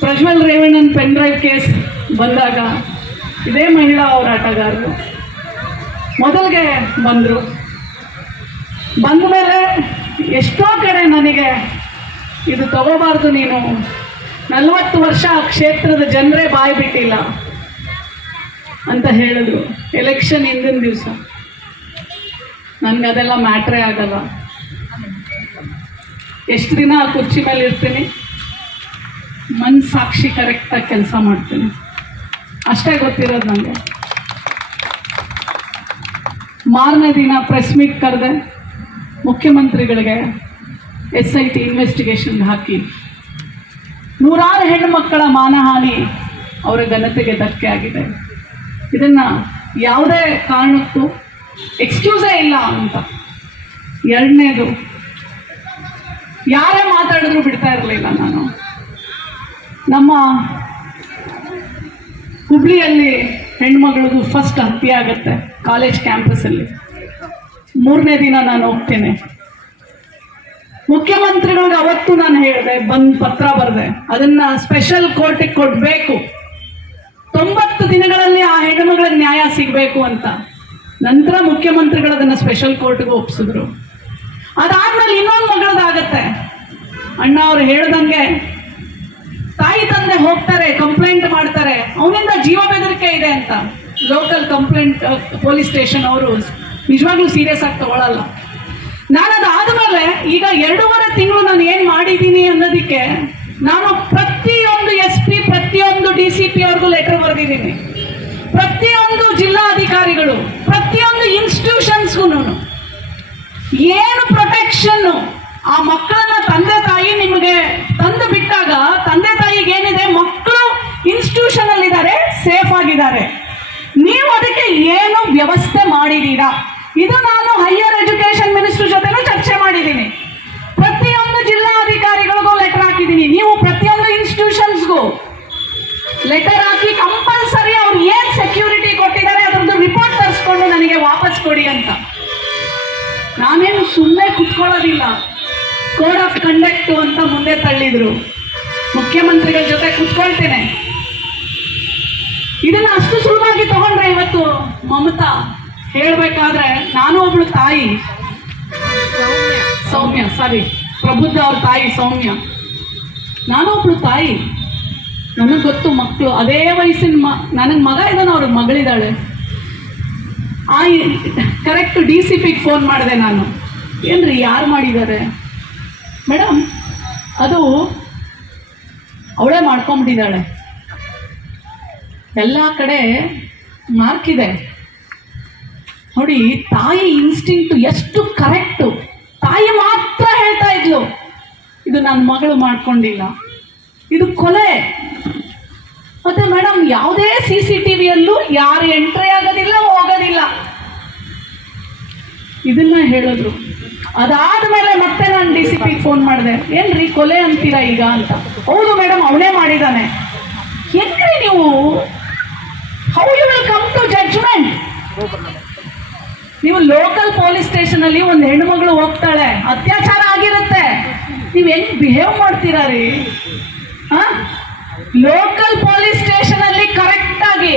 ಪ್ರಜ್ವಲ್ ರೇವಣ್ಣನ pen drive case ಬಂದಾಗ ಇದೇ ಮಹಿಳಾ ಹೋರಾಟಗಾರರು ಮೊದಲಿಗೆ ಬಂದರು. ಬಂದ ಮೇಲೆ ಎಷ್ಟೋ ಕಡೆ ನನಗೆ ಇದು ತಗೋಬಾರ್ದು ನೀನು. ನಲವತ್ತು ವರ್ಷ ಆ ಕ್ಷೇತ್ರದ ಜನರೇ ಬಾಯಿ ಬಿಟ್ಟಿಲ್ಲ ಅಂತ ಹೇಳಿದ್ರು. ಎಲೆಕ್ಷನ್ ಹಿಂದಿನ ದಿವಸ. ನನಗೆ ಅದೆಲ್ಲ ಮ್ಯಾಟ್ರೇ ಆಗಲ್ಲ. ಎಷ್ಟು ದಿನ ಆ ಕುರ್ಚಿ ಮೇಲೆ ಇರ್ತೀನಿ ಮನ್ಸಾಕ್ಷಿ ಕರೆಕ್ಟಾಗಿ ಕೆಲಸ ಮಾಡ್ತೀನಿ. ಅಷ್ಟೇ ಗೊತ್ತಿರೋದು ನನಗೆ ಮಾರನೇ ದಿನ ಪ್ರೆಸ್ ಮೀಟ್ ಕರೆದೆ ಮುಖ್ಯಮಂತ್ರಿಗಳಿಗೆ ಎಸ್ ಐ ಟಿ ಇನ್ವೆಸ್ಟಿಗೇಷನ್ಗೆ ಹಾಕಿ. ನೂರಾರು ಹೆಣ್ಣು ಮಕ್ಕಳ ಮಾನಹಾನಿ ಅವರ ಘನತೆಗೆ ಧಕ್ಕೆ ಆಗಿದೆ. ಇದನ್ನು ಯಾವುದೇ ಕಾರಣಕ್ಕೂ ಎಕ್ಸ್ಕ್ಯೂಸೇ ಇಲ್ಲ ಅಂತ. ಎರಡನೇದು, ಯಾರೇ ಮಾತಾಡಿದ್ರು ಬಿಡ್ತಾ ಇರಲಿಲ್ಲ ನಾನು. ನಮ್ಮ ಹುಬ್ಳಿಯಲ್ಲಿ ಹೆಣ್ಮಗಳದು ಫಸ್ಟ್ ಹತ್ಯೆ ಆಗುತ್ತೆ ಕಾಲೇಜ್ ಕ್ಯಾಂಪಸ್ಸಲ್ಲಿ ಮೂರನೇ ದಿನ ನಾನು ಹೋಗ್ತೇನೆ. ಮುಖ್ಯಮಂತ್ರಿಗಳಿಗೆ ಅವತ್ತು ನಾನು ಹೇಳಿದೆ, ಬಂದು ಪತ್ರ ಬರೆದೆ. ಅದನ್ನ ಸ್ಪೆಷಲ್ ಕೋರ್ಟಿಗೆ ಕೊಡಬೇಕು. ತೊಂಬತ್ತು ದಿನಗಳಲ್ಲಿ ಆ ಹೆಣ್ಮಗಳ ನ್ಯಾಯ ಸಿಗಬೇಕು ಅಂತ. ನಂತರ ಮುಖ್ಯಮಂತ್ರಿಗಳು ಅದನ್ನು ಸ್ಪೆಷಲ್ ಕೋರ್ಟ್ಗೆ ಒಪ್ಪಿಸಿದ್ರು ಅದಾದ್ಮೇಲೆ ಇನ್ನೊಂದು ಮಗಳದಾಗತ್ತೆ ಅಣ್ಣ ಅವ್ರು ಹೇಳ್ದಂಗೆ ತಾಯಿ ತಂದೆ ಹೋಗ್ತಾರೆ ಕಂಪ್ಲೇಂಟ್ ಮಾಡ್ತಾರೆ, ಅವನಿಂದ ಜೀವ ಬೆದರಿಕೆ ಇದೆ ಅಂತ. ಲೋಕಲ್ ಕಂಪ್ಲೇಂಟ್ ಪೊಲೀಸ್ ಸ್ಟೇಷನ್ ಅವರು ನಿಜವಾಗ್ಲೂ ಸೀರಿಯಸ್ ಆಗಿ ತಗೊಳಲ್ಲ. ನಾನು ಅದಾದ್ಮೇಲೆ ಈಗ ಎರಡೂವರೆ ತಿಂಗಳು ನಾನು ಏನು ಮಾಡಿದ್ದೀನಿ ಅನ್ನೋದಕ್ಕೆ ನಾನು ಪ್ರತಿಯೊಂದು ಎಸ್ ಪಿ ಪ್ರತಿಯೊಂದು ಡಿ ಸಿ ಪಿ ಅವ್ರಿಗೂ ಲೆಟರ್ ಬರೆದಿದ್ದೀನಿ. ಪ್ರತಿಯೊಂದು ಜಿಲ್ಲಾಧಿಕಾರಿಗಳು ಪ್ರತಿಯೊಂದು ಇನ್ಸ್ಟಿಟ್ಯೂಷನ್ಸ್ಗೂ ಏನು ಪ್ರೊಟೆಕ್ಷನ್ ಆ ಮಕ್ಕಳನ್ನ ತಂದೆ ತಾಯಿ ನಿಮಗೆ ತಂದು ಬಿಟ್ಟಾಗ ತಂದೆ ತಾಯಿಗೆ ಏನಿದೆ ಮಕ್ಕಳು ಇನ್ಸ್ಟಿಟ್ಯೂಷನ್ ಅಲ್ಲಿ ಇದ್ದಾರೆ ಸೇಫ್ ಆಗಿದ್ದಾರೆ ನೀವು ಅದಕ್ಕೆ ಏನು ವ್ಯವಸ್ಥೆ ಮಾಡಿದೀರಾ ಇದು ನಾನು ಹೈಯರ್ ಎಜುಕೇಶನ್ ಮಿನಿಸ್ಟರ್ ಜೊತೆನೂ ಚರ್ಚೆ ಮಾಡಿದ್ದೀನಿ. ಪ್ರತಿಯೊಂದು ಜಿಲ್ಲಾಧಿಕಾರಿಗಳಿಗೂ ಲೆಟರ್ ಹಾಕಿದ್ದೀನಿ. ನೀವು ಪ್ರತಿಯೊಂದು ಇನ್ಸ್ಟಿಟ್ಯೂಷನ್ಸ್ಗೂ ಲೆಟರ್ ಹಾಕಿ ಕಂಪಲ್ಸರಿ ಅವ್ರು ಏನ್ ಸೆಕ್ಯೂರಿಟಿ ಕೊಟ್ಟಿದ್ದಾರೆ ಅದರದ್ದು ರಿಪೋರ್ಟ್ ತರಿಸ್ಕೊಂಡು ನನಗೆ ವಾಪಸ್ ಕೊಡಿ ಅಂತ. ನಾನೇನು ಸುಮ್ಮನೆ ಕುತ್ಕೊಳ್ಳೋದಿಲ್ಲ. ಕೋಡ್ ಆಫ್ ಕಂಡಕ್ಟ್ ಅಂತ ಮುಂದೆ ತಳ್ಳಿದ್ರು. ಮುಖ್ಯಮಂತ್ರಿಗಳ ಜೊತೆ ಕುತ್ಕೊಳ್ತೇನೆ. ಇದನ್ನ ಅಷ್ಟು ಸುಲಭವಾಗಿ ತಗೊಂಡ್ರೆ ಇವತ್ತು ಮಮತಾ ಹೇಳ್ಬೇಕಾದ್ರೆ ನಾನು ಒಬ್ಳು ತಾಯಿ. ಸೌಮ್ಯ ಸಾರಿ ಪ್ರಬುದ್ಧ ಅವ್ರ ತಾಯಿ ಸೌಮ್ಯ. ನಾನು ಒಬ್ಳು ತಾಯಿ. ನನಗೆ ಗೊತ್ತು ಮಕ್ಕಳು ಅದೇ ವಯಸ್ಸಿನ ಮ, ನನಗೆ ಮಗ ಇದ್ದಾನೆ ಅವ್ರಿಗೆ ಮಗಳಿದ್ದಾಳೆ. ಆ ಕರೆಕ್ಟ್ ಡಿ ಸಿ ಪಿಗೆ ಫೋನ್ ಮಾಡಿದೆ ನಾನು. ಏನ್ರಿ, ಯಾರು ಮಾಡಿದ್ದಾರೆ? ಮೇಡಮ್ ಅದು ಅವಳೇ ಮಾಡ್ಕೊಂಬಿಟ್ಟಿದ್ದಾಳೆ. ಎಲ್ಲ ಕಡೆ ಮಾರ್ಕ್ ಇದೆ. ನೋಡಿ, ತಾಯಿ ಇನ್ಸ್ಟಿಂಕ್ಟ್ ಎಷ್ಟು ಕರೆಕ್ಟು ತಾಯಿ ಮಾತ್ರ ಹೇಳ್ತಾ ಇದ್ಲು, ಇದು ನನ್ನ ಮಗಳು ಮಾಡ್ಕೊಂಡಿಲ್ಲ. ಇದು ಕೊಲೆ. ಮತ್ತೆ ಮೇಡಮ್ ಯಾವುದೇ ಸಿ ಸಿ ಟಿ ವಿಯಲ್ಲೂ ಯಾರು ಎಂಟ್ರಿ ಆಗೋದಿಲ್ಲ, ಹೋಗೋದಿಲ್ಲ. ಇದನ್ನ ಹೇಳಿದ್ರು. ಅದಾದ ಮೇಲೆ ಮತ್ತೆ ನಾನು ಡಿ ಸಿ ಪಿ ಫೋನ್ ಮಾಡಿದೆ. ಏನ್ರಿ ಕೊಲೆ ಅಂತೀರಾ ಈಗ ಅಂತ. ಹೌದು ಮೇಡಮ್ ಅವನೇ ಮಾಡಿದ್ದಾನೆ ಹೆಂಗ್ರಿ ನೀವು? How you will come to judgement local police station ಅಲ್ಲಿ ಒಂದು ಹೆಣ್ಮಗಳು ಹೋಗ್ತಾಳೆ. ಅತ್ಯಾಚಾರ ಆಗಿರುತ್ತೆ. ನೀವು ಹೆಂಗ್ ಬಿಹೇವ್ ಮಾಡ್ತೀರಾ ರೀ? ಲೋಕಲ್ ಪೊಲೀಸ್ ಸ್ಟೇಷನ್ ಅಲ್ಲಿ ಕರೆಕ್ಟ್ ಆಗಿ